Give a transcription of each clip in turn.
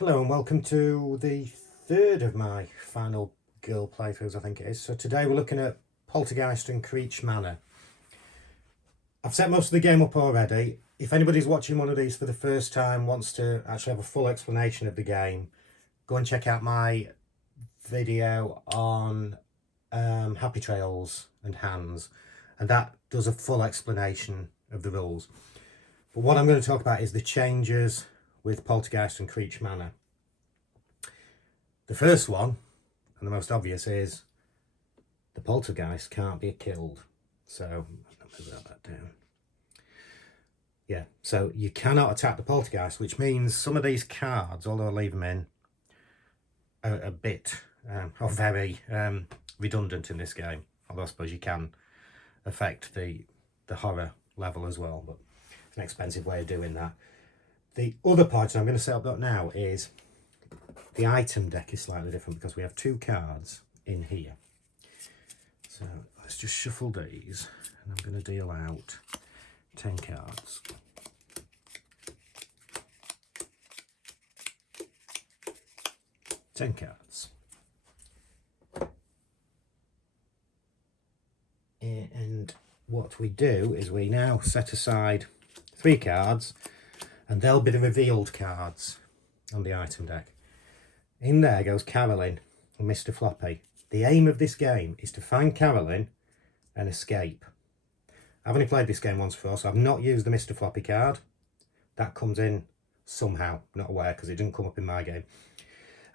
Hello and welcome to the third of my final girl playthroughs, I think it is. So today we're looking at Poltergeist and Creech Manor. I've set most of the game up already. If anybody's watching one of these for the first time, wants to actually have a full explanation of the game, go and check out my video on Happy Trails and Hands, and that does a full explanation of the rules. But what I'm going to talk about is the changes with Poltergeist and Creech Manor. The first one, and the most obvious, is the Poltergeist can't be killed. So, move that down. Yeah, so you cannot attack the Poltergeist, which means some of these cards, although I leave them in, are a bit, or very redundant in this game. Although I suppose you can affect the horror level as well, but it's an expensive way of doing that. The other part I'm going to set up now is the item deck is slightly different because we have two cards in here. So let's just shuffle these, and I'm going to deal out 10 cards. And what we do is we now set aside 3 cards, and they'll be the revealed cards on the item deck. In there goes Carolyn and Mr. Floppy. The aim of this game is to find Carolyn and escape. I've only played this game once before, so I've not used the Mr. Floppy card. That comes in somehow, not aware, because it didn't come up in my game.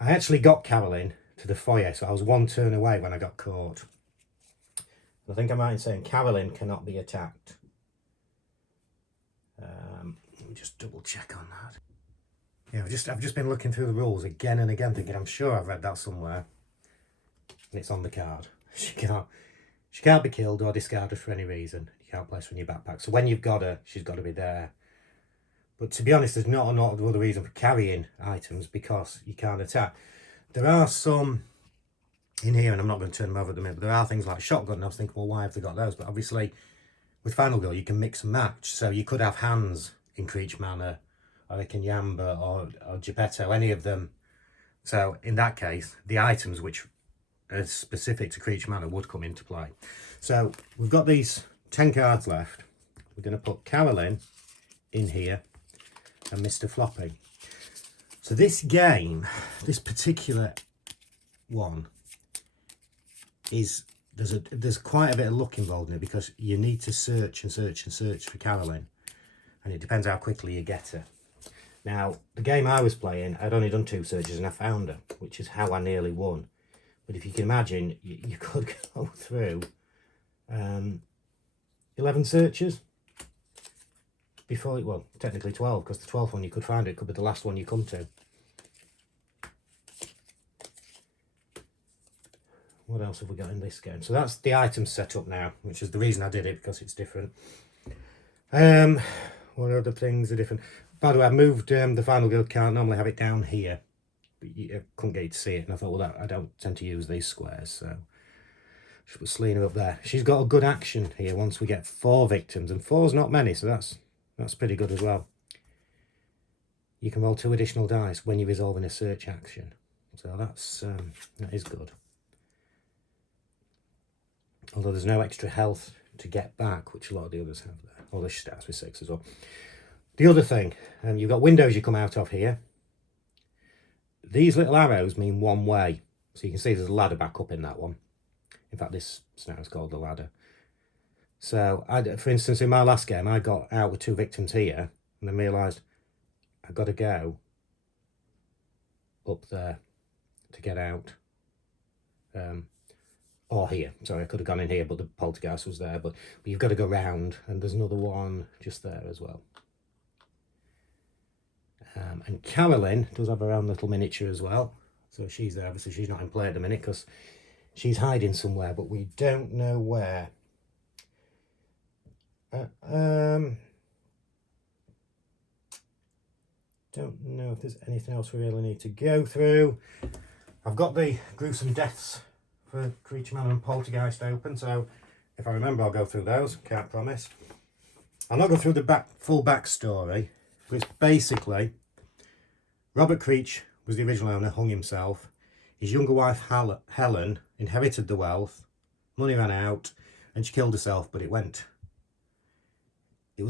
I actually got Carolyn to the foyer, so I was one turn away when I got caught. I think I'm right in saying Carolyn cannot be attacked. Let me just double check on that. Yeah, I've just been looking through the rules again and again, thinking I'm sure I've read that somewhere, and it's on the card. She can't be killed or discarded for any reason. You can't place her in your backpack. So when you've got her, she's got to be there. But to be honest, there's not another other reason for carrying items because you can't attack. There are some in here, and I'm not going to turn them over at the minute, but there are things like shotgun. And I was thinking, well, why have they got those? But obviously, with Final Girl, you can mix and match. So you could have hands in Creech Manor, or Yamba, or Geppetto, any of them. So in that case, the items which are specific to Creech Manor would come into play. So we've got these 10 cards left. We're going to put Carolyn in here and Mr. Floppy. So this game, this particular one, there's quite a bit of luck involved in it because you need to search and search and search for Carolyn, and it depends how quickly you get her. Now, the game I was playing, I'd only done 2 searches and I found her, which is how I nearly won. But if you can imagine, you could go through 11 searches before, well, technically 12, because the 12th one you could find, it could be the last one you come to. What else have we got in this game? So that's the items set up now, which is the reason I did it, because it's different. What other things are different? By the way, I moved the Final Girl card. Normally have it down here, but I couldn't get you to see it, and I thought, well, I don't tend to use these squares, so just put Selena up there. She's got a good action here once we get 4 victims, and 4's not many, so that's pretty good as well. You can roll 2 additional dice when you're resolving a search action, so that is good. Although there's no extra health to get back, which a lot of the others have there. Although she starts with 6 as well. The other thing, you've got windows you come out of here. These little arrows mean one way. So you can see there's a ladder back up in that one. In fact, this now is called the ladder. So, for instance, in my last game, I got out with 2 victims here, and then realised I've got to go up there to get out. Or here, sorry, I could have gone in here, but the Poltergeist was there. But you've got to go round, and there's another one just there as well. And Carolyn does have her own little miniature as well. So she's there. Obviously, she's not in play at the minute because she's hiding somewhere, but we don't know where. Don't know if there's anything else we really need to go through. I've got the gruesome deaths for Creech Manor and Poltergeist open, so if I remember I'll go through those, can't promise. I'll not go through the full backstory, but it's basically Robert Creech was the original owner, hung himself. His younger wife, Helen, inherited the wealth. Money ran out and she killed herself, but it was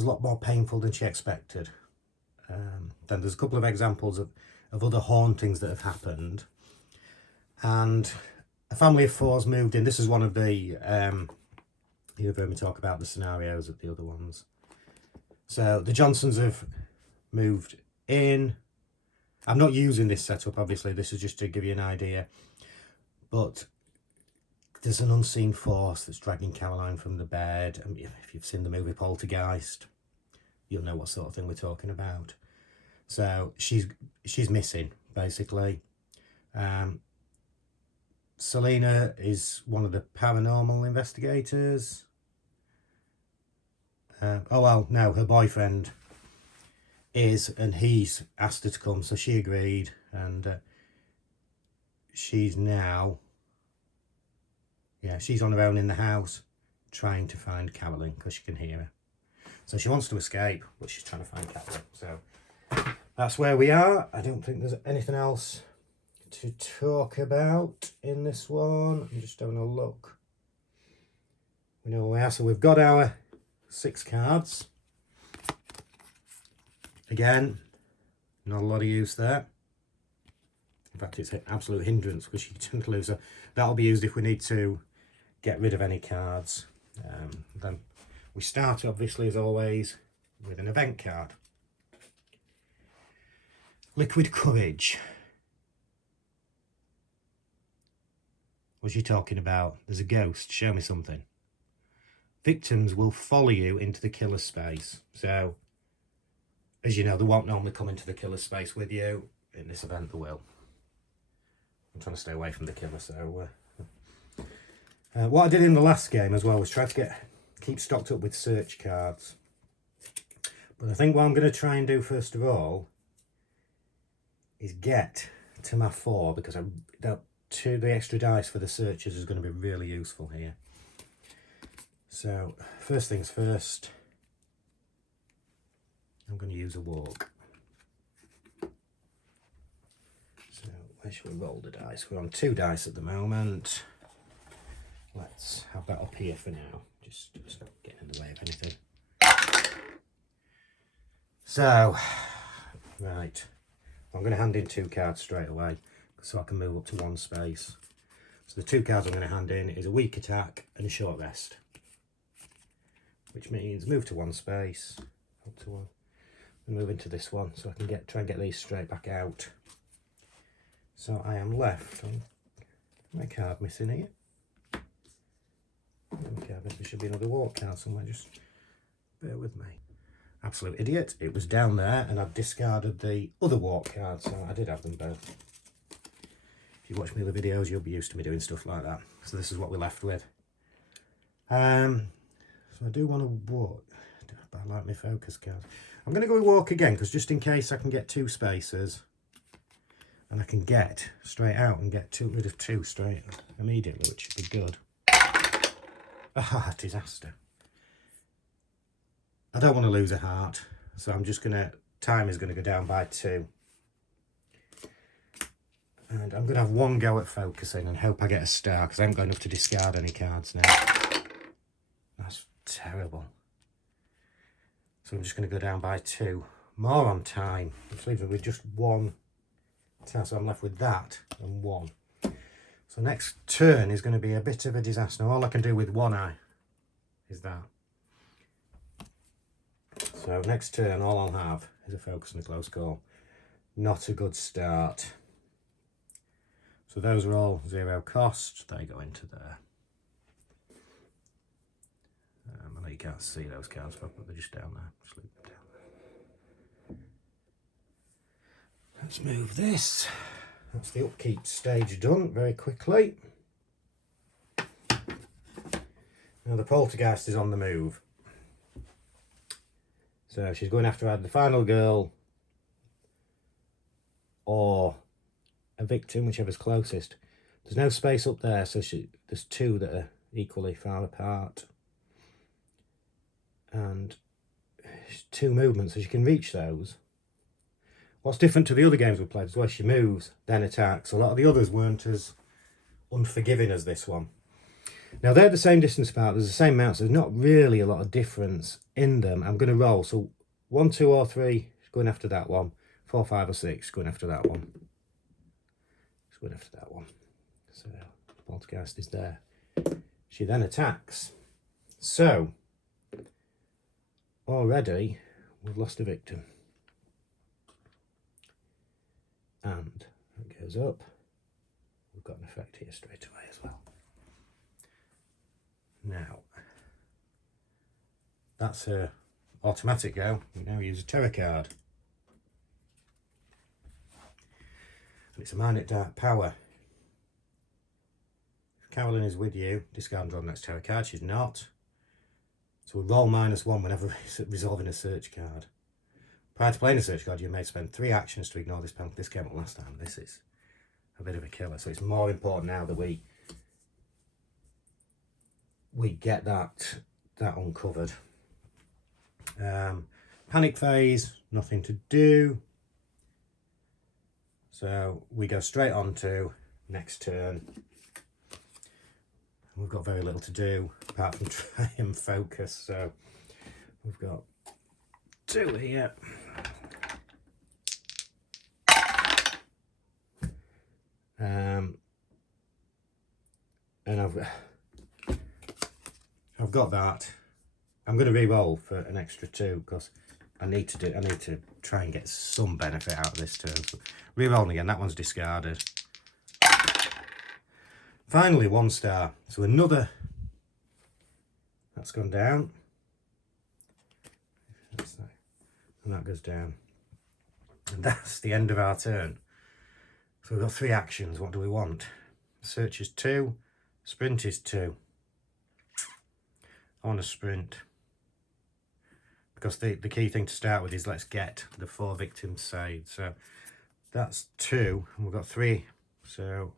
a lot more painful than she expected. Then there's a couple of examples of other hauntings that have happened. And a family of four's moved in. This is one of the, you've heard me talk about the scenarios of the other ones. So the Johnsons have moved in. I'm not using this setup, obviously. This is just to give you an idea. But there's an unseen force that's dragging Caroline from the bed. I mean, if you've seen the movie Poltergeist, you'll know what sort of thing we're talking about. So she's missing, basically. Selena is one of the paranormal investigators. Oh well, no, her boyfriend is, and he's asked her to come, so she agreed, and she's now, she's on her own in the house trying to find Carolyn because she can hear her. So she wants to escape, but she's trying to find Carolyn. So that's where we are. I don't think there's anything else to talk about in this one. I'm just having a look. We know where we are. So we've got our 6 cards. Again, not a lot of use there. In fact, it's an absolute hindrance because you tend to lose her. That'll be used if we need to get rid of any cards. Then we start, obviously, as always, with an event card. Liquid Courage. What's she talking about? There's a ghost. Show me something. Victims will follow you into the killer space. So, as you know, they won't normally come into the killer space with you. In this event, they will. I'm trying to stay away from the killer, so... what I did in the last game as well was try to keep stocked up with search cards. But I think what I'm going to try and do first of all is get to my 4, because the extra dice for the searches is going to be really useful here. So, first things first, I'm going to use a walk. So, where should we roll the dice? We're on 2 dice at the moment. Let's have that up here for now, just not getting in the way of anything. So, right, I'm going to hand in 2 cards straight away so I can move up to 1 space. So the 2 cards I'm going to hand in is a weak attack and a short rest, which means move to 1 space, up to 1, and move into this one so I can try and get these straight back out. So I am left on my card missing here. Okay, I think there should be another walk card somewhere, just bear with me. Absolute idiot, it was down there and I've discarded the other walk card, so I did have them both. If you watch my other videos, you'll be used to me doing stuff like that. So this is what we're left with. So I do want to walk, but I like my focus card. I'm going to go walk again, because just in case I can get 2 spaces, and I can get straight out and get rid of 2 straight immediately, which would be good. Ah, disaster. I don't want to lose a heart, so I'm just going to, time is going to go down by 2. And I'm going to have 1 go at focusing and hope I get a star, because I haven't got enough to discard any cards now. That's terrible. So I'm just going to go down by 2. More on time. Which leaves me with just 1 task. So I'm left with that and 1. So next turn is going to be a bit of a disaster. Now, all I can do with 1 eye is that. So next turn, all I'll have is a focus and a close call. Not a good start. So those are all 0 cost. They go into there. I know you can't see those cards, but they're just down there. Just leave them down there. Let's move this. That's the upkeep stage done very quickly. Now the Poltergeist is on the move. So she's going after either the final girl or a victim, whichever's closest. There's no space up there, so there's 2 that are equally far apart. And 2 movements, so she can reach those. What's different to the other games we played is where she moves, then attacks. A lot of the others weren't as unforgiving as this one. Now they're the same distance apart, there's the same amount, so there's not really a lot of difference in them. I'm going to roll, so 1, 2 or 3 is going after that one, 4, 5 or 6 going after that one. It's going after that one. So Poltergeist is there. She then attacks. So already we've lost a victim. And it goes up. We've got an effect here straight away as well. Now, that's her automatic go. We now use a terror card. And it's a Minor Dark Power. If Carolyn is with you, discard and draw the next terror card. She's not. So we roll -1 whenever resolving a search card. Prior to playing a search card, you may spend 3 actions to ignore this penalty. This came up last time. This is a bit of a killer. So it's more important now that we get that uncovered. Panic phase, nothing to do. So we go straight on to next turn. We've got very little to do apart from try and focus. So we've got 2 here. And I've got that. I'm going to re-roll for an extra 2 because I need to try and get some benefit out of this turn. So re-rolling again. That one's discarded. Finally, 1 star. So another. That's gone down. And that goes down. And that's the end of our turn. So we've got 3 actions. What do we want? Search is 2. Sprint is 2. I want to sprint. Because the key thing to start with is let's get the 4 victims saved. So that's 2. And we've got 3. So,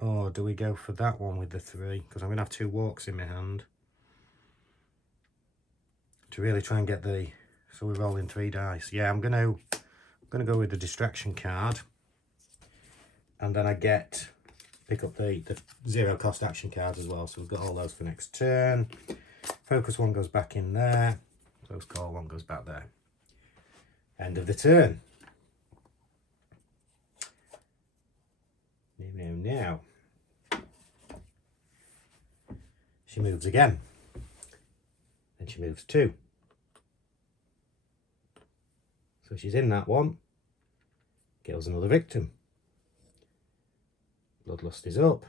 or do we go for that one with the 3? Because I'm going to have 2 walks in my hand. To really try and get the... So we're rolling 3 dice. Yeah, I'm going to go with the distraction card. And then I pick up the 0 cost action cards as well. So we've got all those for next turn. Focus 1 goes back in there. Close call 1 goes back there. End of the turn. Now. She moves again. And she moves 2. So she's in that one. Kills another victim. Bloodlust is up.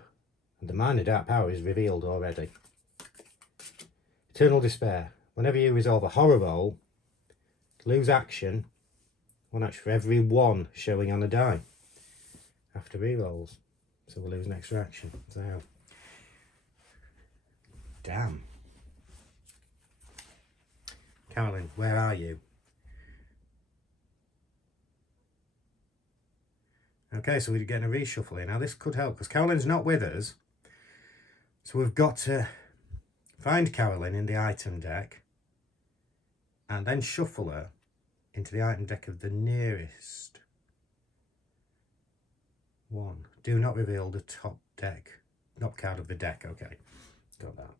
And the Minor Dark Power is revealed already. Eternal Despair. Whenever you resolve a horror roll, lose action. 1 action for every 1 showing on a die. After rerolls. So we'll lose an extra action. So, damn. Carolyn, where are you? Okay, so we're getting a reshuffle here. Now this could help because Carolyn's not with us. So we've got to find Carolyn in the item deck and then shuffle her into the item deck of the nearest one. Do not reveal the top card of the deck. Okay, got that.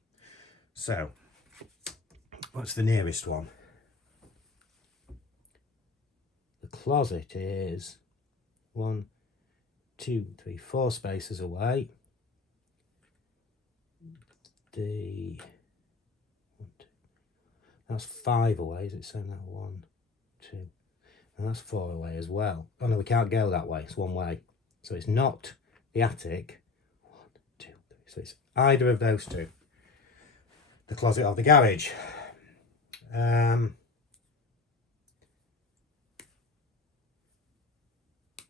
So, what's the nearest one? The closet is 1, 2, 3, 4 spaces away. That's 5 away. Is it saying that? 1, 2, and that's 4 away as well. Oh no, we can't go that way. It's 1 way, so it's not the attic. 1, 2, 3. So it's either of those 2. The closet or the garage.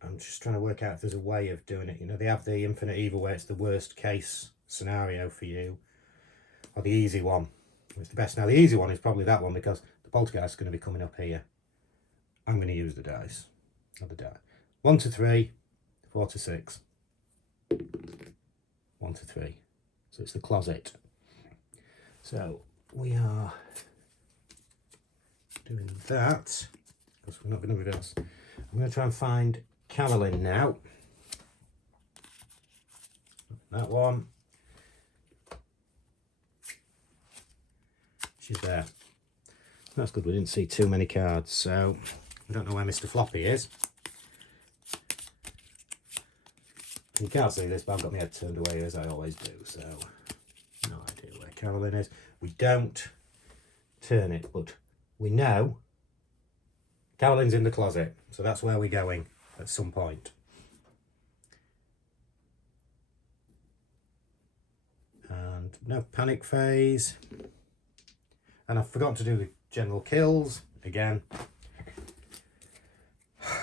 I'm just trying to work out if there's a way of doing it. You know, they have the infinite evil where it's the worst case scenario for you, or the easy one. It's the best. Now the easy one is probably that one because the Poltergeist is going to be coming up here. I'm going to use the dice. Not the die. 1 to 3, 4 to 6. 1 to 3. So it's the closet. So we are doing that. because we're not going to reverse. I'm going to try and find Carolyn now. That one. She's there. That's good, we didn't see too many cards, so we don't know where Mr. Floppy is. You can't see this, but I've got my head turned away as I always do, so no idea where Carolyn is. We don't turn it, but we know Carolyn's in the closet, so that's where we're going at some point. And no panic phase. And I've forgotten to do the general kills again.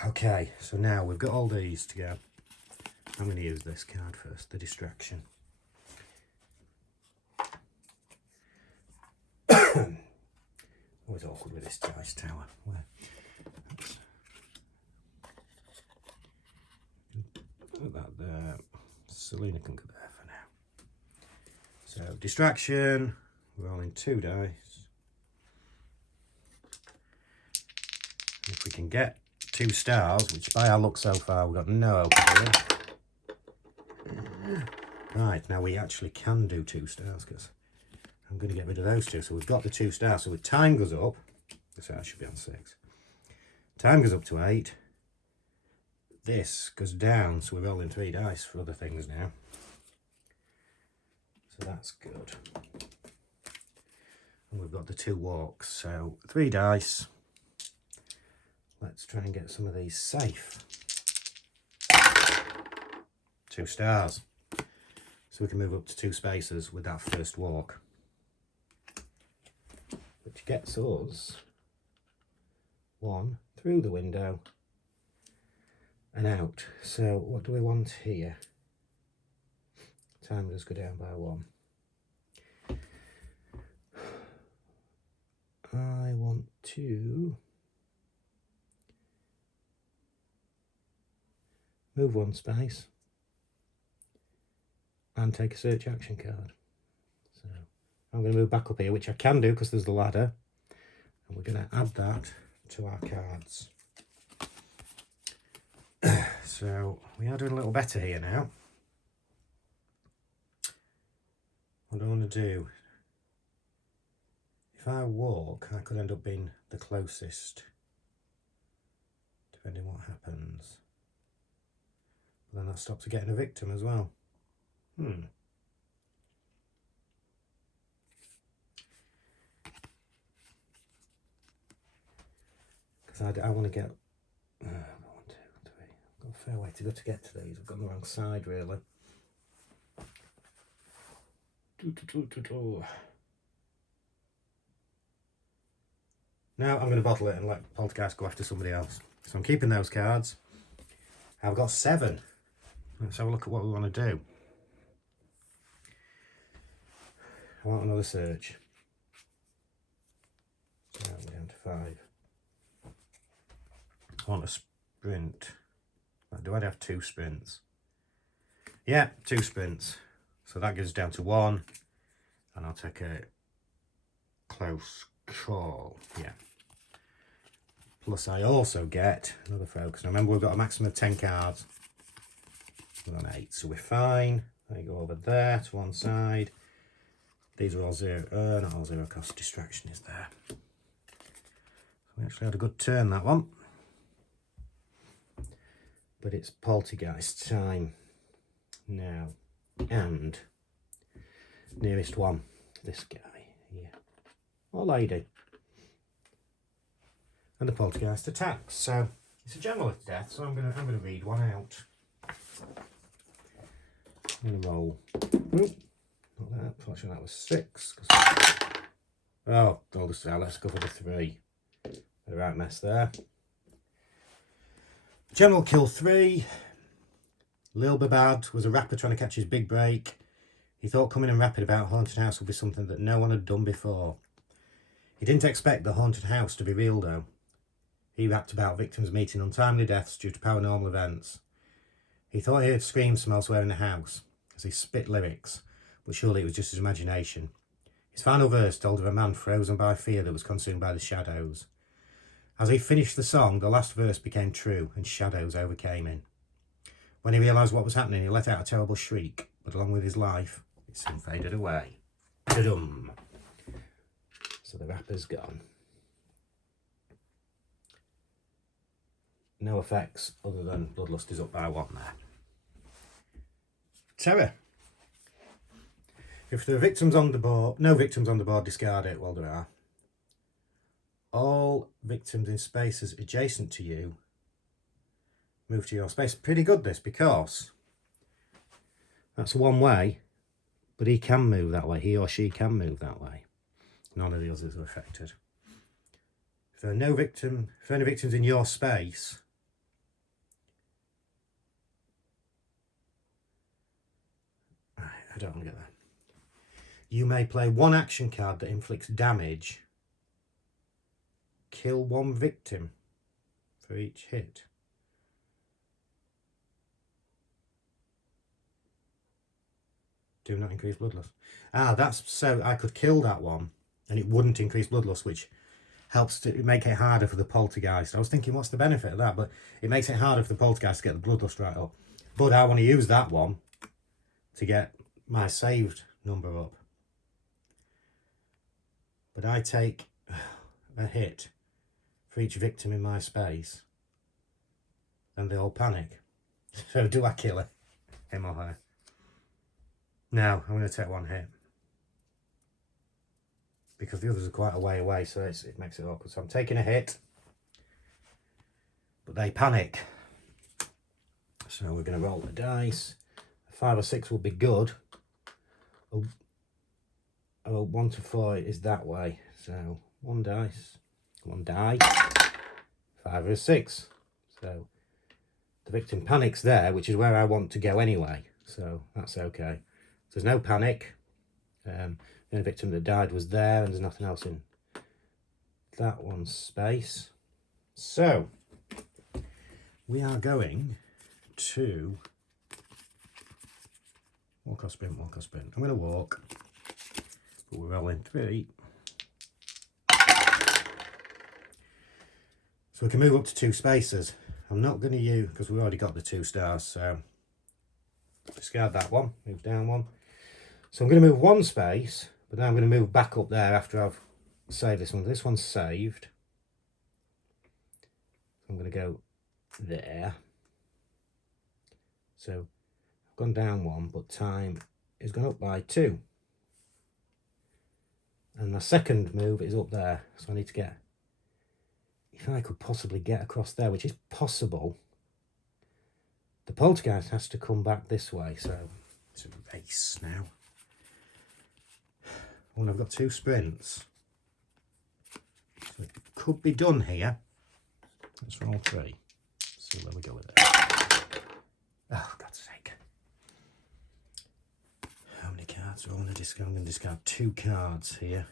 Okay, so now we've got all these to go. I'm going to use this card first, the distraction. Always awkward with this dice tower. Put that there. Selena can go there for now. So distraction, rolling 2 dice. If we can get 2 stars, which by our luck so far we've got no hope here. Right, now we actually can do 2 stars because I'm going to get rid of those 2. So we've got the 2 stars. So if time goes up, so that should be on 6. Time goes up to 8. This goes down, so we're rolling 3 dice for other things now. So that's good. And we've got the 2 walks, so 3 dice. Let's try and get some of these safe. 2 stars. So we can move up to 2 spaces with that first walk. Which gets us 1 through the window and out. So what do we want here? Time does go down by 1. I want to move 1 space and take a search action card. So I'm going to move back up here, which I can do because there's the ladder, and we're going to add that to our cards. So we are doing a little better here now. What do I want to do? If I walk, I could end up being the closest, depending what happens. But then that stops her getting a victim as well. Because I want to get 1, 2, 3. I've got a fair way to go to get to these. I've got on the wrong side really. Now I'm going to bottle it and let Poltergeist go after somebody else. So I'm keeping those cards. I've got 7. Let's have a look at what we want to do. I want another search. Now we're down to 5. I want a sprint. Do I have 2 sprints? Yeah, 2 sprints. So that gives us down to 1. And I'll take a close call. Yeah. Plus I also get another focus. Now remember we've got a maximum of 10 cards. We're on 8, so we're fine. I go over there to one side. These are all 0, not all 0 cost. Distraction is there. So we actually had a good turn, that one. But it's Poltergeist time now. And nearest one, this guy here. Or lady. And the Poltergeist attacks. So it's a general death, so I'm gonna read one out. I'm gonna roll. Oop, not that. Fortunately, that was 6. Oh, rolled a star. Let's go for the 3. The right mess there. General kill 3. Lil Babad was a rapper trying to catch his big break. He thought coming and rapping about haunted house would be something that no one had done before. He didn't expect the haunted house to be real though. He rapped about victims meeting untimely deaths due to paranormal events. He thought he heard screams from elsewhere in the house as he spit lyrics, but surely it was just his imagination. His final verse told of a man frozen by fear that was consumed by the shadows. As he finished the song, the last verse became true and shadows overcame him. When he realised what was happening, he let out a terrible shriek, but along with his life, it soon faded away. Ta-dum! So the rapper's gone. No effects other than Bloodlust is up by 1 there. Terror. If there are victims on the board, no victims on the board, discard it. Well, there are. All victims in spaces adjacent to you move to your space. Pretty good, this, because that's one way, but he can move that way. He or she can move that way. None of the others are affected. If there are no victim, if there are any victims in your space, I don't want to get that. You may play 1 action card that inflicts damage. Kill 1 victim for each hit. Do not increase bloodlust. That's so I could kill that one and it wouldn't increase bloodlust, which helps to make it harder for the poltergeist. I was thinking, what's the benefit of that? But it makes it harder for the poltergeist to get the bloodlust right up. But I want to use that one to get my saved number up. But I take a hit for each victim in my space, and they all panic. So do I kill him or her? No, I'm going to take 1 hit. Because the others are quite a way away, so it makes it awkward. So I'm taking a hit, but they panic. So we're going to roll the dice. A 5 or 6 will be good. Oh, 1 to 4 is that way. So 1 dice, 1 die, 5 or 6. So the victim panics there, which is where I want to go anyway. So that's okay. There's no panic. The only victim that died was there, and there's nothing else in that one's space. So we are going to walk or sprint, walk or sprint. I'm going to walk, but we're rolling 3. So we can move up to 2 spaces. I'm not going to use, because we've already got the 2 stars, so discard that one, move down 1. So I'm going to move 1 space, but now I'm going to move back up there after I've saved this one. This one's saved. I'm going to go there. So I've gone down 1, but time is gone up by 2. And my second move is up there, so I need to get, if I could possibly get across there, which is possible, the poltergeist has to come back this way, so it's a race now. Well, I've got 2 sprints, so it could be done here. Let's roll 3, see where we go with it. Oh, God's sake. How many cards are on the discard? I'm going to discard 2 cards here.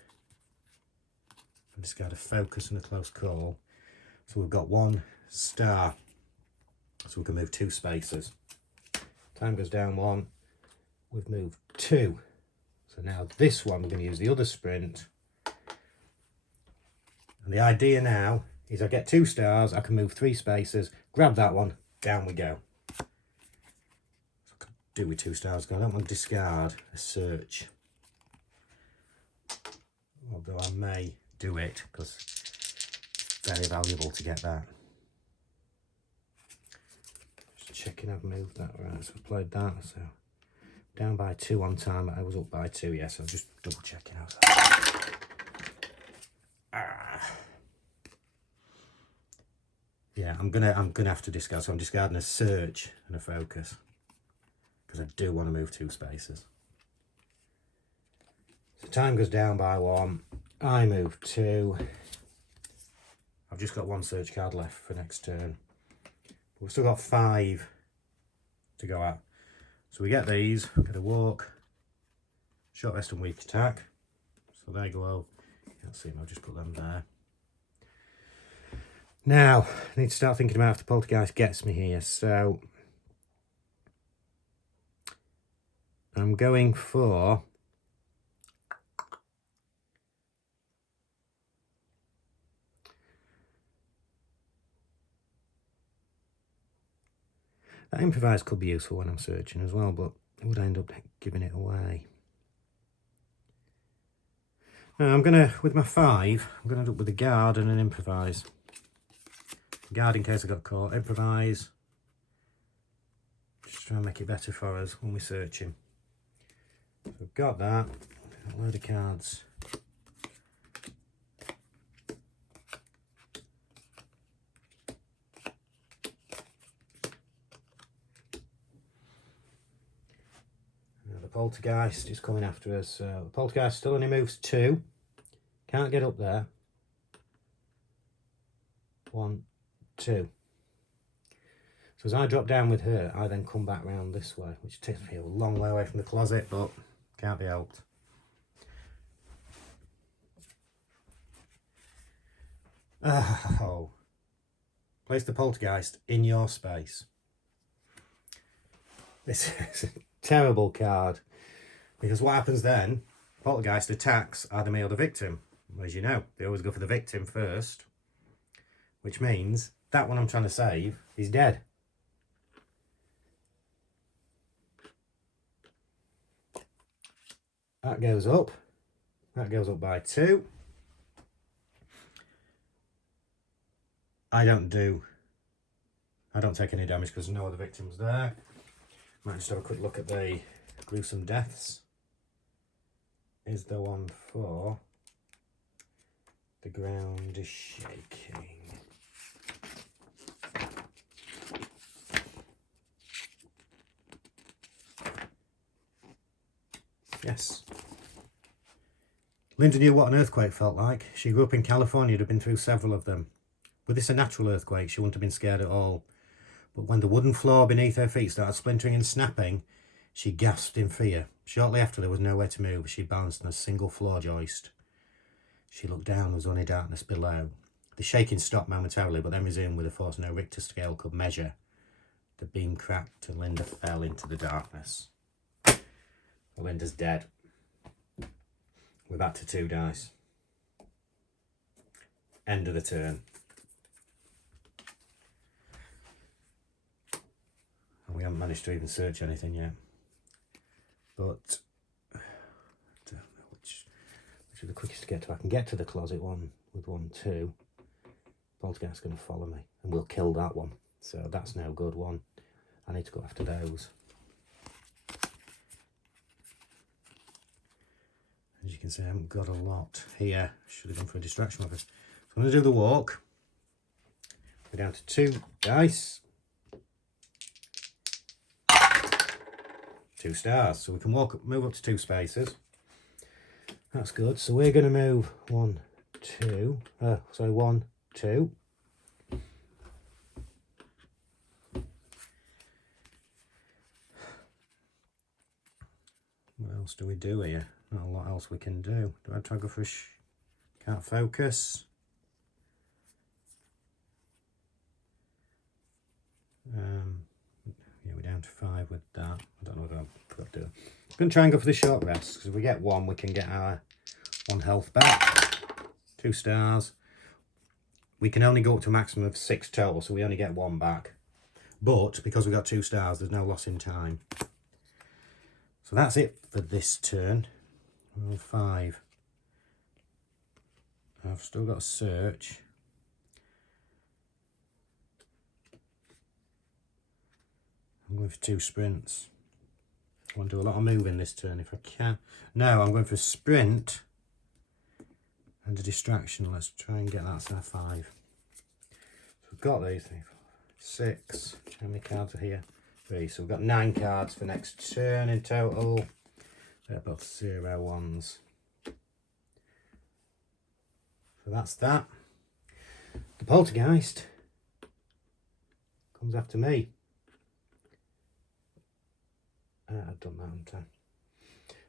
And discard a focus and a close call. So we've got 1 star. So we can move 2 spaces. Time goes down 1. We've moved 2. So now this one, we're going to use the other sprint. And the idea now is I get 2 stars, I can move 3 spaces, grab that one, down we go. So I could do with 2 stars, I don't want to discard a search. Although I may do it, because it's very valuable to get that. Just checking I've moved that right, so I've played that, so down by 2 on time, I was up by 2, yes, I'm just double checking out. Yeah, I'm gonna have to discard, so I'm discarding a search and a focus, because I do want to move 2 spaces. So time goes down by 1, I move 2. I've just got 1 search card left for next turn. We've still got 5 to go at. So we get these, get a walk, short rest and weak attack. So they go out. Can't see them, I'll just put them there. Now, I need to start thinking about if the poltergeist gets me here. So I'm going for That improvise could be useful when I'm searching as well, but it would end up giving it away. Now I'm gonna, with my 5, I'm gonna end up with a guard and an improvise. Guard in case I got caught, improvise. Just try and make it better for us when we're searching. So we've got that, a load of cards. Now the Poltergeist is coming after us. The Poltergeist still only moves 2. Can't get up there. 1, 2. So as I drop down with her, I then come back round this way, which takes me a long way away from the closet, but can't be helped. Oh. Place the Poltergeist in your space. This is a terrible card, because what happens then, Poltergeist attacks either me or the victim. As you know, they always go for the victim first, which means that one I'm trying to save is dead. That goes up. That goes up by 2. I don't take any damage because no other victims there. Might just have a quick look at the gruesome deaths. Is there one for the ground is shaking? Yes. Linda knew what an earthquake felt like. She grew up in California and had been through several of them. Were this a natural earthquake, she wouldn't have been scared at all. But when the wooden floor beneath her feet started splintering and snapping, she gasped in fear. Shortly after, there was nowhere to move. She balanced on a single floor joist. She looked down. There was only darkness below. The shaking stopped momentarily, but then resumed with a force no Richter scale could measure. The beam cracked and Linda fell into the darkness. Linda's dead. We're back to 2 dice. End of the turn. And we haven't managed to even search anything yet. But I don't know which is the quickest to get to. I can get to the closet one with 1, 2. Poltergeist's going to follow me and we'll kill that one. So that's no good one. I need to go after those. As you can see, I haven't got a lot here. Should have gone for a distraction with it. So I'm going to do the walk. We're down to 2 dice. 2 stars. So we can move up to 2 spaces. That's good. So we're going to move 1, 2. 1, 2. What else do we do here? Not a lot else we can do. Do I try to go for a can't focus? Yeah, we're down to 5 with that. I don't know what I've got to do. I'm going to try and go for the short rest, because if we get 1, we can get our 1 health back. 2 stars. We can only go up to a maximum of 6 total, so we only get 1 back. But because we got 2 stars, there's no loss in time. So that's it for this turn. Roll 5. I've still got a search. I'm going for 2 sprints. I want to do a lot of moving this turn if I can. No, I'm going for a sprint and a distraction. Let's try and get that to 5. So we've got these 3, 4, 6. How many cards are here? 3. So we've got 9 cards for next turn in total. They're both 0 ones. So that's that. The Poltergeist comes after me. I've done that, haven't I?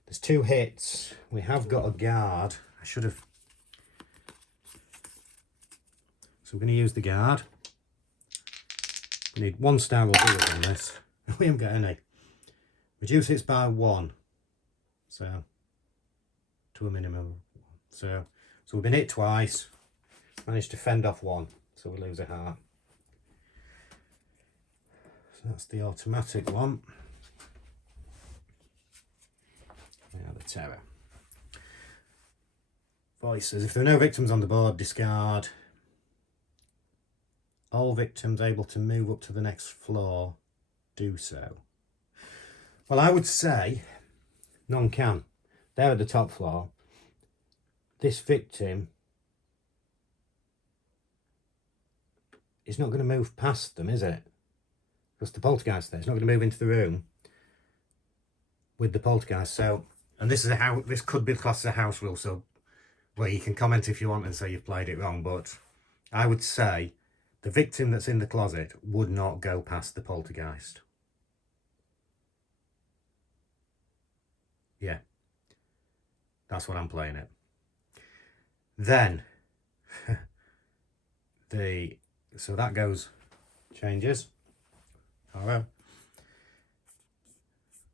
There's 2 hits. We have got a guard. I should have. So we're going to use the guard. We need 1 star will do it on this. We haven't got any. Reduce hits by 1. So to a minimum. So we've been hit twice. Managed to fend off 1. So we lose a heart. So that's the automatic one. Now the terror. Voices. If there are no victims on the board, discard. All victims able to move up to the next floor, do so. Well, I would say none can. They're at the top floor. This victim is not going to move past them, is it? Because the poltergeist there, it's not going to move into the room with the poltergeist. So, and this is a house. This could be classed as a house rule. So, well, you can comment if you want and say you've played it wrong. But I would say the victim that's in the closet would not go past the poltergeist. Yeah, that's what I'm playing it. Then so that goes, changes. Hello.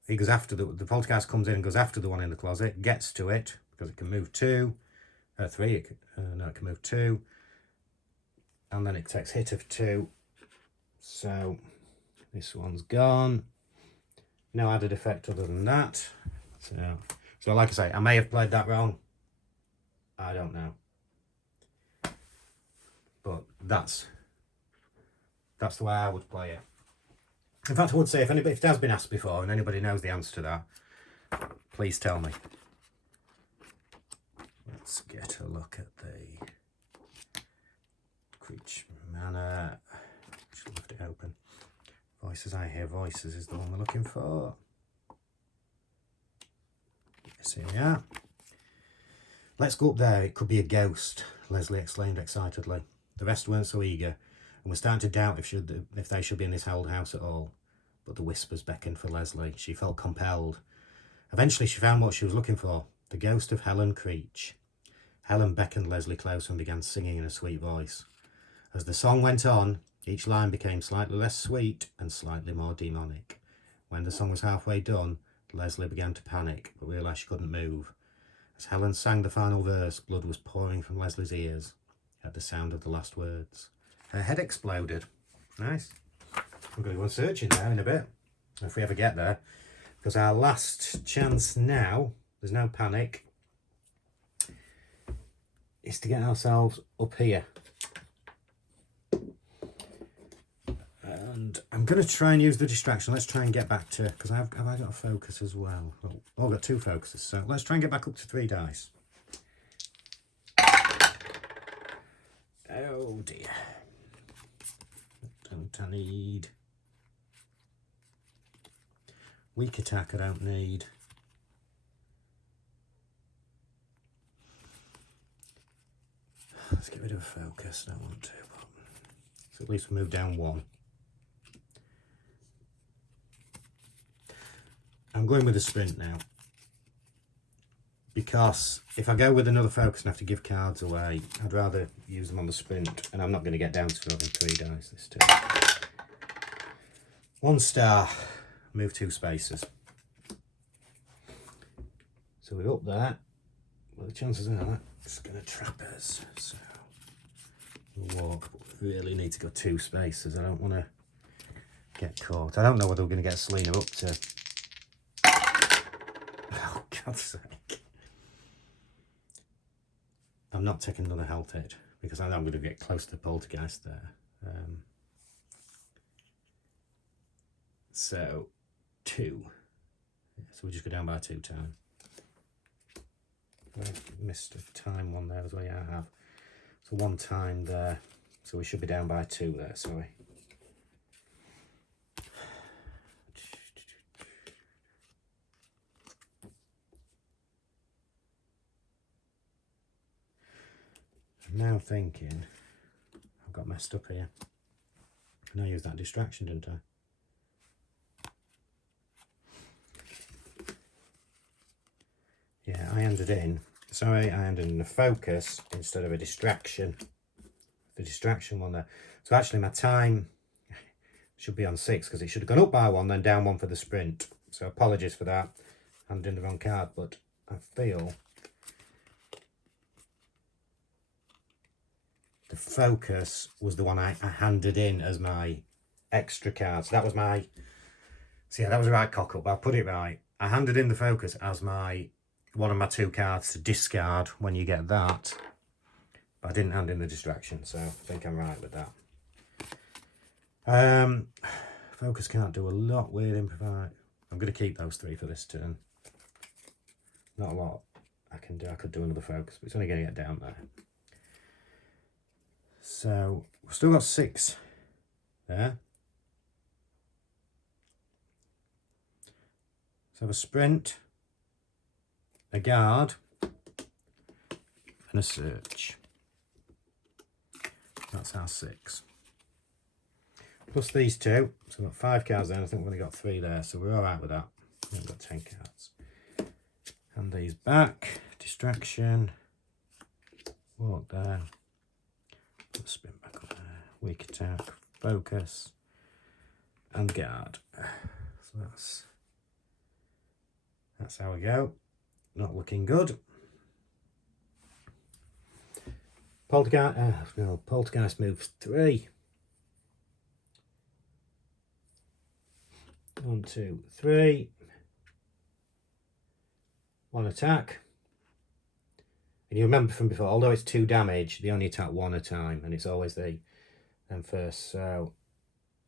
He goes after the poltergeist comes in and goes after the one in the closet, gets to it because it can move 2, 3. It can move 2, and then it takes hit of 2. So this one's gone. No added effect other than that. So like I say, I may have played that wrong. I don't know. But that's the way I would play it. In fact, I would say if it has been asked before and anybody knows the answer to that, please tell me. Let's get a look at the Creech Manor. Should left it open. Voices, I hear voices is the one we're looking for. Yes, here we are. Let's go up there. It could be a ghost, Leslie exclaimed excitedly. The rest weren't so eager, and were starting to doubt if they should be in this old house at all. But the whispers beckoned for Leslie. She felt compelled. Eventually she found what she was looking for, the ghost of Helen Creech. Helen beckoned Leslie closer and began singing in a sweet voice. As the song went on, each line became slightly less sweet and slightly more demonic. When the song was halfway done, Leslie began to panic, but realised she couldn't move. As Helen sang the final verse, blood was pouring from Leslie's ears at the sound of the last words. Her head exploded. Nice. I'm going to go searching now in a bit, if we ever get there, because our last chance now, there's no panic, is to get ourselves up here. And I'm going to try and use the distraction. Let's try and get back to, because have I got a focus as well? Oh, I've got 2 focuses, so let's try and get back up to 3 dice. Oh dear. Don't I need? Weak attack I don't need. Let's get rid of a focus, don't want to. But... so at least we move down 1. I'm going with a sprint now. Because if I go with another focus and have to give cards away, I'd rather use them on the sprint. And I'm not going to get down to having 3 dice this turn. 1 star. Move 2 spaces. So we're up there. Well, the chances are it's going to trap us. So we'll walk, but we really need to go 2 spaces. I don't want to get caught. I don't know whether we're going to get Selena up to... oh, God's sake. I'm not taking another health hit because I know I'm going to get close to the poltergeist there. So 2. So we'll just go down by 2 time. I missed a time one there as well. Yeah, I have. So 1 time there. So we should be down by 2 there. Sorry. I'm now thinking I've got messed up here. And I used that distraction, didn't I? Yeah, I ended in a focus instead of a distraction. The distraction one there. So actually my time should be on 6 because it should have gone up by 1, then down 1 for the sprint. So apologies for that. I'm doing the wrong card, but I feel the focus was the one I handed in as my extra cards. That was my... So yeah, that was the right cock up. I'll put it right. I handed in the focus as one of my 2 cards to discard when you get that. But I didn't hand in the distraction, so I think I'm right with that. Focus can't do a lot with improvise. I'm going to keep those 3 for this turn. Not a lot I can do. I could do another focus, but it's only going to get down there. So we've still got 6 there. So a sprint, a guard, and a search. That's our 6. Plus these 2, so we've got 5 cards there. I think we've only got 3 there, so we're all right with that. We've got 10 cards. Hand these back. Distraction. Walk there. Put spin back up there. Weak attack. Focus. And guard. So that's how we go. Not looking good. Poltergeist moves 3. 1, 2, 3. 1 attack. And you remember from before, although it's 2 damage, they only attack 1 at a time, and it's always them first. So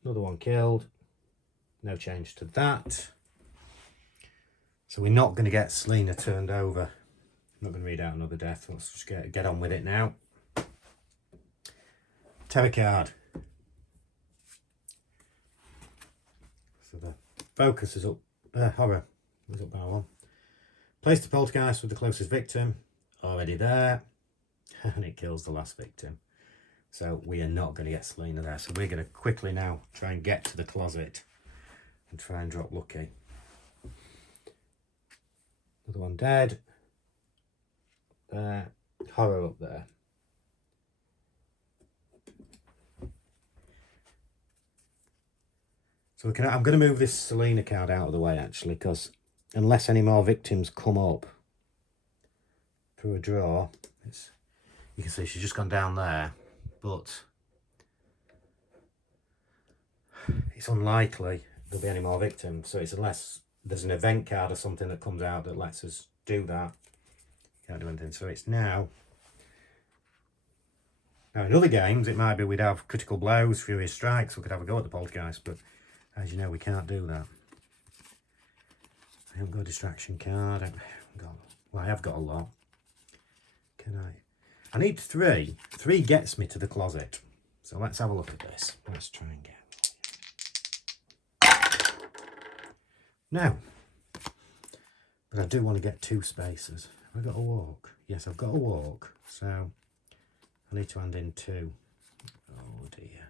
another 1 killed. No change to that. So we're not going to get Selena turned over. I'm not going to read out another death. Let's just get on with it now. Terror card. So the focus is up. Horror is up by 1. Place the poltergeist with the closest victim. Already there. And it kills the last victim. So we are not going to get Selena there. So we're going to quickly now try and get to the closet and try and drop lucky. Another 1 dead. There. Horror up there. So I'm going to move this Selena card out of the way, actually, because unless any more victims come up through a draw, you can see she's just gone down there, but it's unlikely there'll be any more victims. So it's unless there's an event card or something that comes out that lets us do that. Can't do anything. So it's now in other games, it might be we'd have critical blows, furious strikes, we could have a go at the poltergeist, but as you know, we can't do that. I haven't got a distraction card. I have got a lot. Can I? I need 3. 3 gets me to the closet. So let's have a look at this. Let's try and get. Now, but I do want to get 2 spaces. Have I got a walk? Yes, I've got a walk. So I need to hand in 2. Oh dear.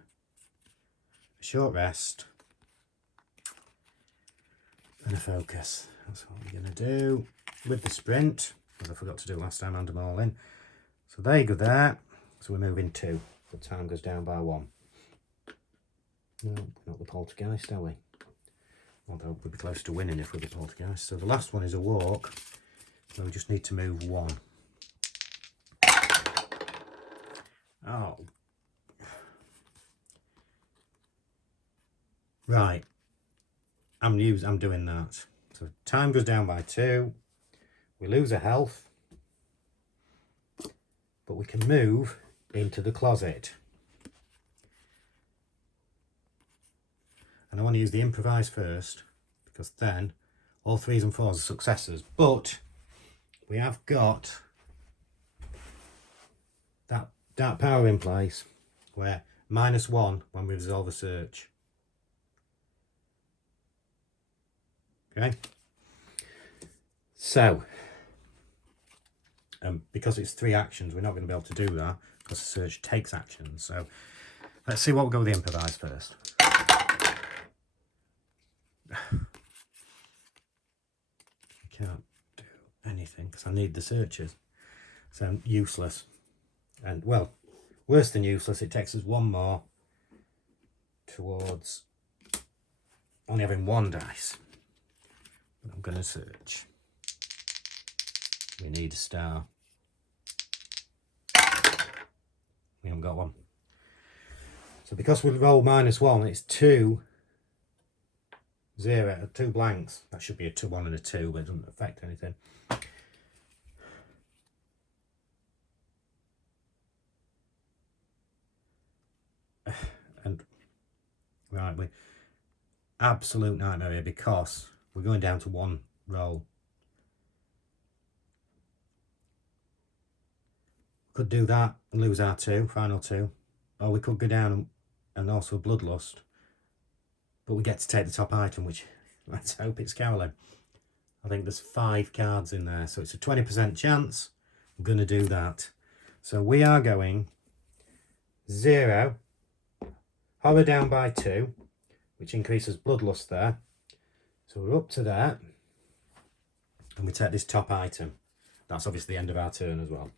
A short rest. And a focus. That's what we're going to do with the sprint, as I forgot to do last time, hand them all in. So they go there. So we're moving 2. The time goes down by 1. No, not the poltergeist, are we? Although we'd be close to winning if we're the poltergeist. So the last one is a walk. So we just need to move 1. Oh. Right. I'm doing that. So time goes down by 2. We lose a health. But we can move into the closet. And I want to use the improvise first, because then all 3s and 4s are successes. But we have got that dark power in place where -1 when we resolve a search. Okay, so because it's 3 actions, we're not going to be able to do that because the search takes actions. So let's see what we'll go with the improvise first. I can't do anything because I need the searches, so I'm useless. And well, worse than useless, it takes us 1 more towards only having 1 dice. I'm going to search. We need a star. We haven't got one. So because we roll -1, it's 2, 0, 2 blanks. That should be a 2, 1 and a 2, but it doesn't affect anything. And right, we absolute nightmare here because we're going down to 1 roll. Could do that and lose our 2, final 2. Or we could go down and also bloodlust. But we get to take the top item, which, let's hope it's Carolyn. I think there's 5 cards in there, so it's a 20% chance. I'm going to do that. So we are going 0, horror down by 2, which increases bloodlust there. So we're up to that. And we take this top item. That's obviously the end of our turn as well.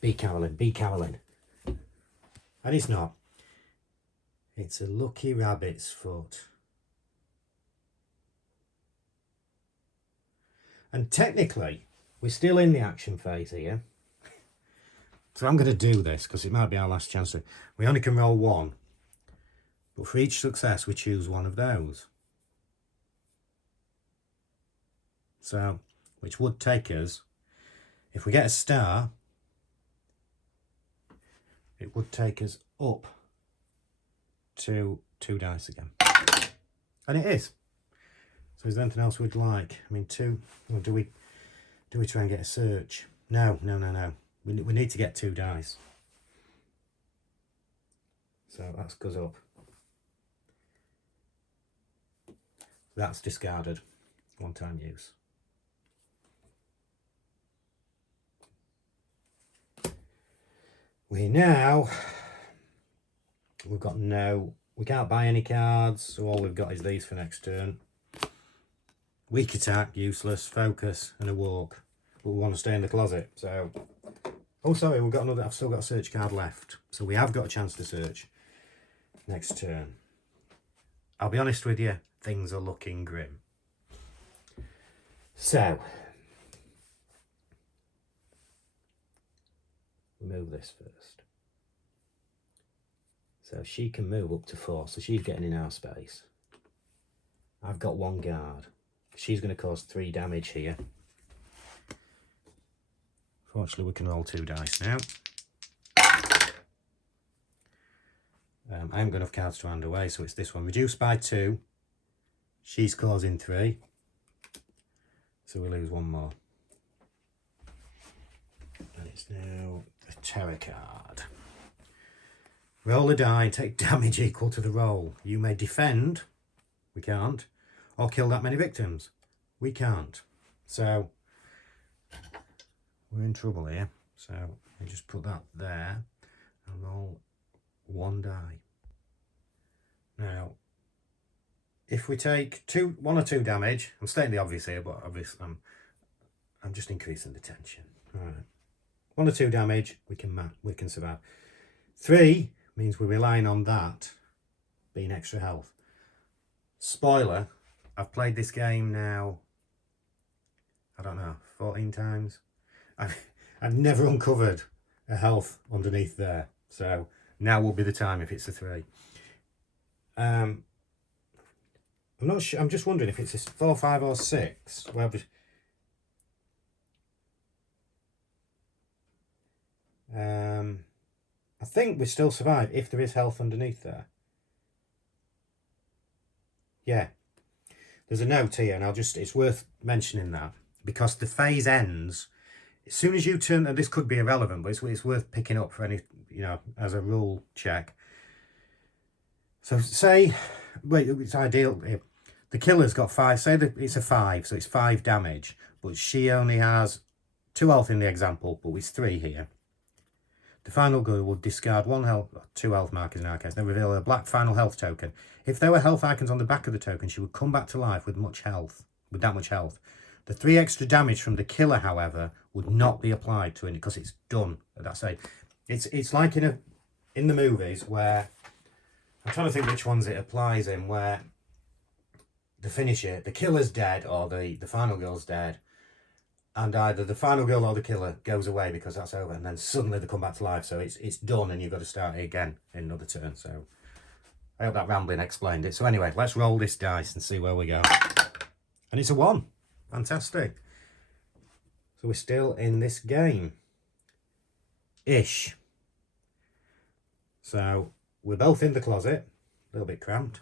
Be Carolyn, be Carolyn. And it's not. It's a lucky rabbit's foot. And technically, we're still in the action phase here. So I'm going to do this because it might be our last chance to. We only can roll 1. But for each success, we choose one of those. So, which would take us, if we get a star, it would take us up to 2 dice again. And it is. So is there anything else we'd like? I mean, 2, or do we try and get a search? No. We need to get 2 dice. So that goes up. That's discarded. 1-time use. We've got we can't buy any cards, so all we've got is these for next turn. Weak attack, useless, focus, and a walk. But we want to stay in the closet, so... Oh, sorry, I've still got a search card left. So we have got a chance to search next turn. I'll be honest with you, things are looking grim. So... move this first. So she can move up to 4, so she's getting in our space. I've got 1 guard. She's going to cause 3 damage here. Fortunately, we can roll 2 dice now. I haven't got enough cards to hand away, so it's this one. Reduced by 2. She's causing 3. So we lose 1 more. And it's now a terror card. Roll a die and take damage equal to the roll. You may defend, we can't, or kill that many victims, we can't. So we're in trouble here. So I just put that there and roll 1 die. Now, if we take 1 or 2 damage, I'm stating the obvious here, but obviously I'm just increasing the tension. All right. 1 or 2 damage, we can survive. 3 means we're relying on that being extra health. Spoiler, I've played this game now, I don't know, 14 times. I've never uncovered a health underneath there. So now will be the time if it's a 3. I'm not sure, I'm just wondering if it's a 4, 5 or 6. Well, I think we still survive if there is health underneath there. Yeah. There's a note here, and it's worth mentioning that because the phase ends as soon as you turn, and this could be irrelevant, but it's worth picking up for any, as a rule check. So say, it's ideal. The killer's got 5, say that it's a 5, so it's 5 damage, but she only has 2 health in the example, but it's 3 here. The final girl will discard 2 health markers in our case, then reveal a black final health token. If there were health icons on the back of the token, she would come back to life with that much health. The 3 extra damage from the killer, however, would not be applied to it because it's done at that stage. It's like in the movies where, I'm trying to think which ones it applies in, where the killer's dead or the final girl's dead, and either the final girl or the killer goes away because that's over, and then suddenly they come back to life. So it's done, and you've got to start it again in another turn. So I hope that rambling explained it. So anyway, let's roll this dice and see where we go. And it's a 1. Fantastic. So we're still in this game. Ish. So we're both in the closet. A little bit cramped.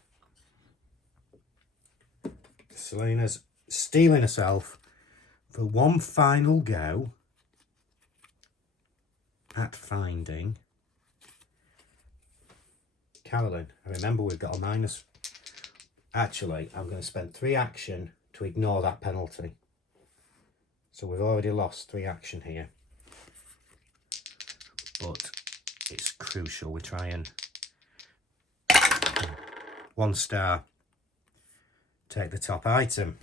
Selena's steeling herself for one final go at finding Carolyn. I remember we've got a minus. Actually, I'm going to spend 3 action to ignore that penalty. So we've already lost 3 action here. But it's crucial we try and 1 star. Take the top item.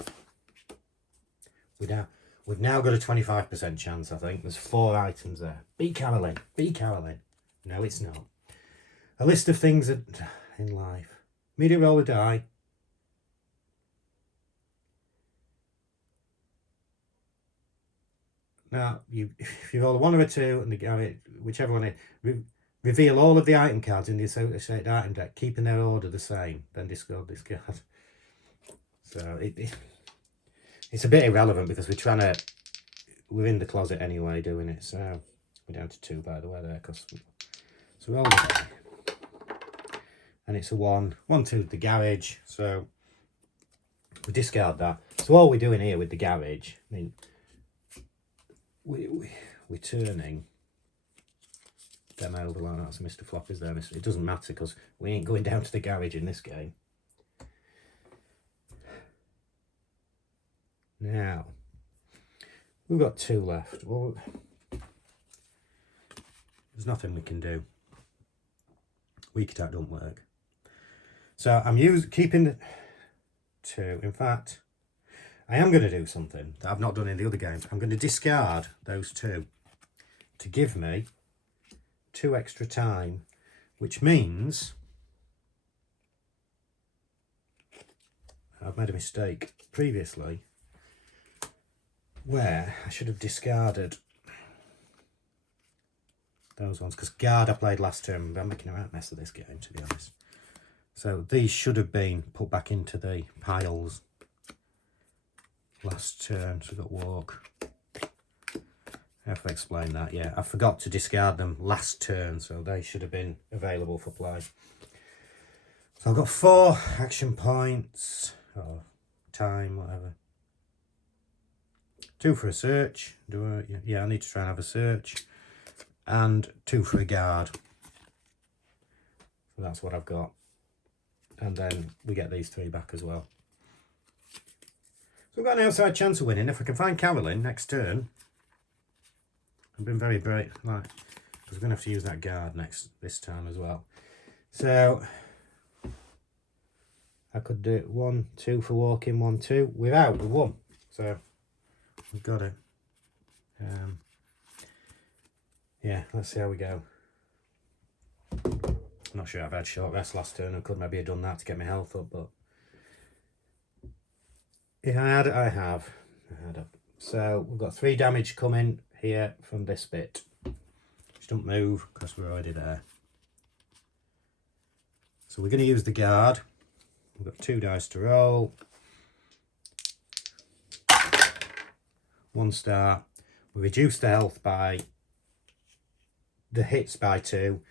We've now got a 25% chance, I think. There's 4 items there. Be Carolyn. Be Carolyn. No, it's not. A list of things in life. Medium roll a die. Now, if you roll a 1 or a 2, and whichever one reveal all of the item cards in the associated item deck, keeping their order the same. Then discard. So it's a bit irrelevant because we're in the closet anyway doing it. So we're down to 2, by the way, there. So roll the die. And it's a 1. 1, 2, the garage. So we discard that. So all we're doing here with the garage, I mean, we're turning them over like that. So Mr. Flop is there. It doesn't matter because we ain't going down to the garage in this game. Now, we've got 2 left. Well, there's nothing we can do. Weak attack don't work. So I'm keeping the 2. In fact, I am going to do something that I've not done in the other games. I'm going to discard those 2 to give me 2 extra time, which means I've made a mistake previously where I should have discarded those ones, because guard I played last turn. I'm making a right mess of this game, to be honest. So these should have been put back into the piles last turn. So we've got walk. I have to explain that. Yeah, I forgot to discard them last turn, so they should have been available for play. So I've got 4 action points, or time, whatever. 2 for a search. Yeah, I need to try and have a search. And 2 for a guard. So that's what I've got. And then we get these 3 back as well. So we've got an outside chance of winning. If I can find Carolyn next turn, I've been very brave, right, because we're going to have to use that guard this time as well. So I could do 1, 2 for walking, 1, 2. We're out with 1. So we've got it. Yeah, let's see how we go. I'm not sure I've had short rest last turn. I could maybe have done that to get my health up, but if I had, I have. So we've got 3 damage coming here from this bit. Just don't move because we're already there. So we're going to use the guard. We've got 2 dice to roll. 1 star. We reduce the health by the hits by 2.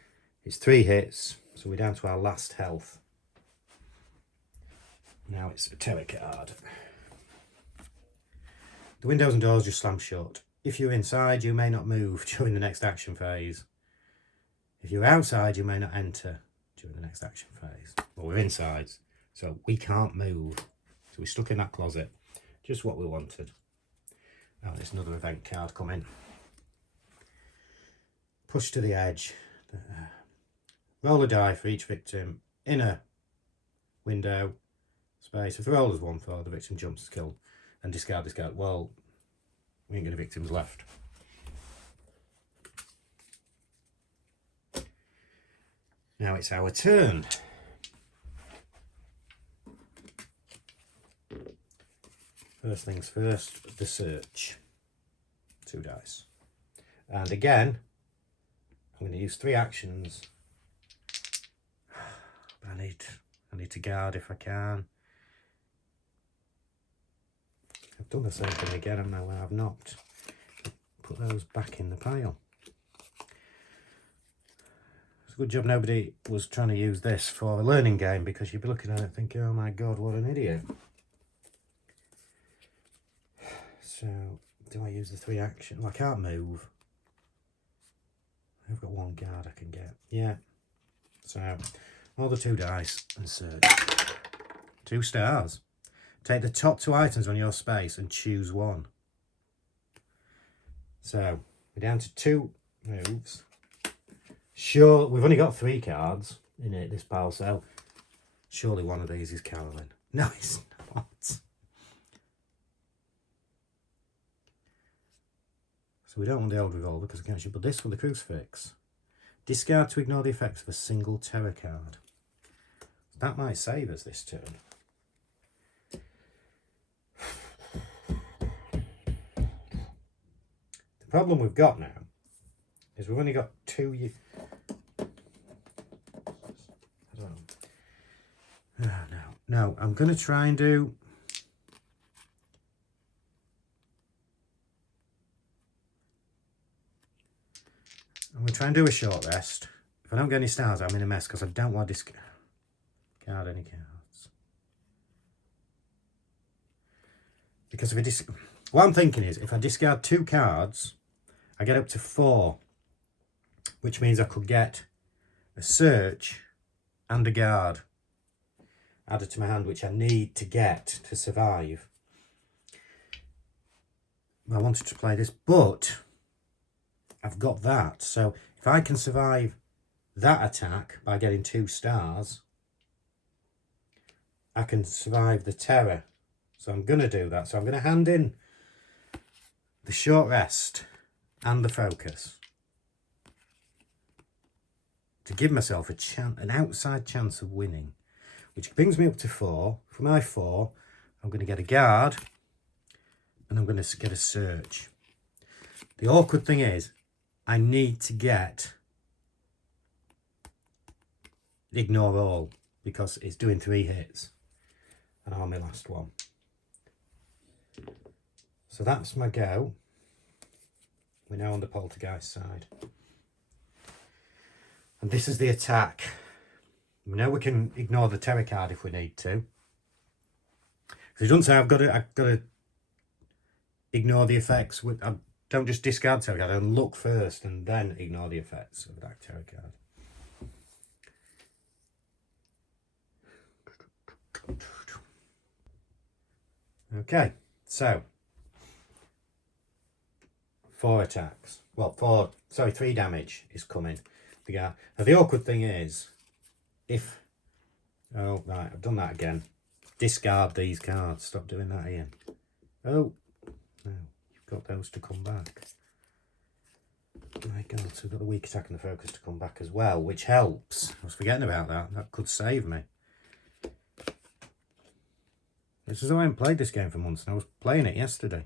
It's 3 hits, so we're down to our last health. Now it's a terror card. The windows and doors just slam shut. If you're inside, you may not move during the next action phase. If you're outside, you may not enter during the next action phase. Well, we're inside, so we can't move. So we're stuck in that closet. Just what we wanted. Oh, there's another event card coming. Push to the edge. Roll a die for each victim in a window space. If the roll is 1-4, the victim jumps is killed. And discard. Well, we ain't got any victims left. Now it's our turn. First things first, the search. 2 dice. And again, I'm going to use 3 actions. But I need to guard if I can. I've done the same thing again, haven't I, when I've not put those back in the pile. It's a good job nobody was trying to use this for a learning game, because you'd be looking at it thinking, oh my god, what an idiot. So, do I use the 3 action? Well, I can't move. I've got 1 guard I can get. Yeah. So, all the 2 dice and search. 2 stars. Take the top 2 items on your space and choose 1. So, we're down to 2 moves. Sure, we've only got 3 cards in it, this pile, so surely one of these is Carolyn. No, it's not. So we don't want the old revolver because we can't shoot, but this one, the crucifix. Discard to ignore the effects of a single terror card. That might save us this turn. The problem we've got now is we've only got 2... No, I'm going to try and do... I'm going to try and do a short rest. If I don't get any stars, I'm in a mess, because I don't want to discard any cards. Because if I what I'm thinking is, if I discard 2 cards, I get up to 4, which means I could get a search and a guard added to my hand, which I need to get to survive. I wanted to play this, but I've got that. So if I can survive that attack by getting 2 stars, I can survive the terror. So I'm going to do that. So I'm going to hand in the short rest and the focus to give myself a chance, an outside chance of winning, which brings me up to 4. For my 4, I'm going to get a guard and I'm going to get a search. The awkward thing is, I need to get ignore all, because it's doing 3 hits and I'm on my last one. So that's my go. We're now on the Poltergeist side. And this is the attack. We know we can ignore the terror card if we need to. Because it doesn't say I've got to ignore the effects. I don't just discard terror card, I look first and then ignore the effects of that terror card. Okay, so 4 attacks. Well, 3 damage is coming. Now the awkward thing is, if... Oh, right, I've done that again. Discard these cards. Stop doing that, Ian. Oh, no, you've got those to come back. My God, so we've got the weak attack and the focus to come back as well, which helps. I was forgetting about that. That could save me. This is why I haven't played this game for months, and I was playing it yesterday.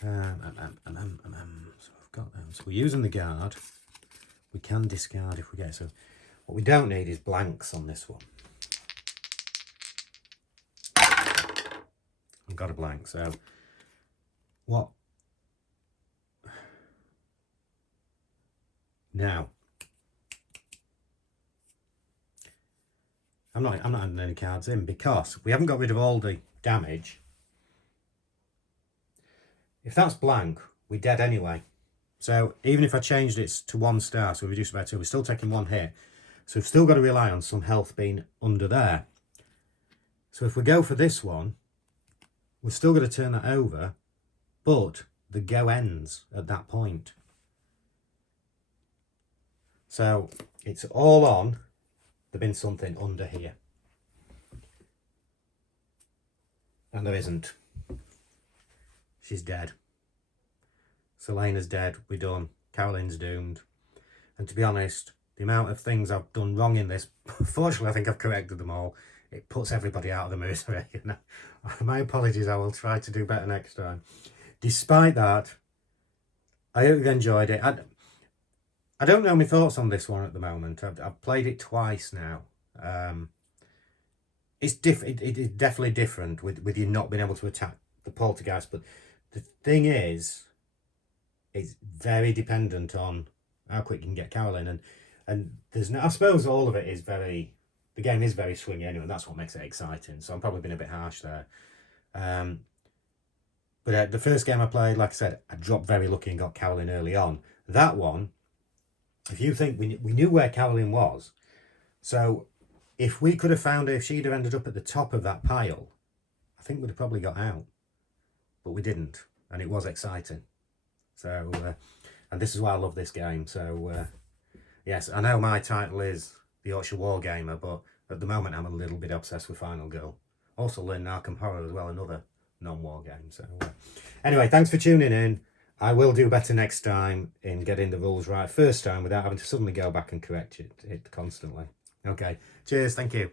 So I've got them. So we're using the guard. We can discard if we get so. What we don't need is blanks on this one. I've got a blank. So what? Now I'm not adding any cards in because we haven't got rid of all the damage. If that's blank, we're dead anyway. So even if I changed it to 1 star, so we reduce it by 2, we're still taking 1 hit. So we've still got to rely on some health being under there. So if we go for this one, we're still going to turn that over, but the go ends at that point. So it's all on. There's been something under here. And there isn't. She's dead. Selena's dead. We're done. Carolyn's doomed. And to be honest, the amount of things I've done wrong in this, fortunately I think I've corrected them all. it puts everybody out of the misery. You know? My apologies, I will try to do better next time. Despite that, I hope you've enjoyed it. I don't know my thoughts on this one at the moment. I've played it twice now. It's it is definitely different with you not being able to attack the poltergeist, but the thing is, it's very dependent on how quick you can get Carol in, and there's no. I suppose all of it is very. The game is very swingy anyway. And that's what makes it exciting. So I'm probably being a bit harsh there. But the first game I played, like I said, I dropped very lucky and got Carolyn early on. That one, if you think we knew where Carolyn was, so if we could have found her, if she'd have ended up at the top of that pile, I think we'd have probably got out. But we didn't, and it was exciting. So, and this is why I love this game. So, yes, I know my title is the Yorkshire Wargamer, but at the moment I'm a little bit obsessed with Final Girl. Also learned Arkham Horror as well, another non-war game. So, anyway, thanks for tuning in. I will do better next time in getting the rules right first time without having to suddenly go back and correct it constantly. Okay, cheers, thank you.